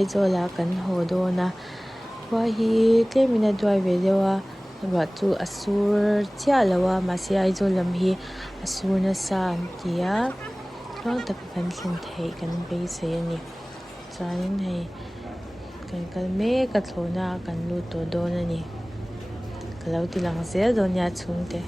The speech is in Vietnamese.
aizo la kan ho do na wa hi tlemina duai ve dewa wa chu asur chia lawa ma se aizo lam hi asur na sa antia long tak kan thlen thei kan be se ani chuanin hei kan kalme ka thlona kan lu to do na ni kalau ti lang zel do nya chungte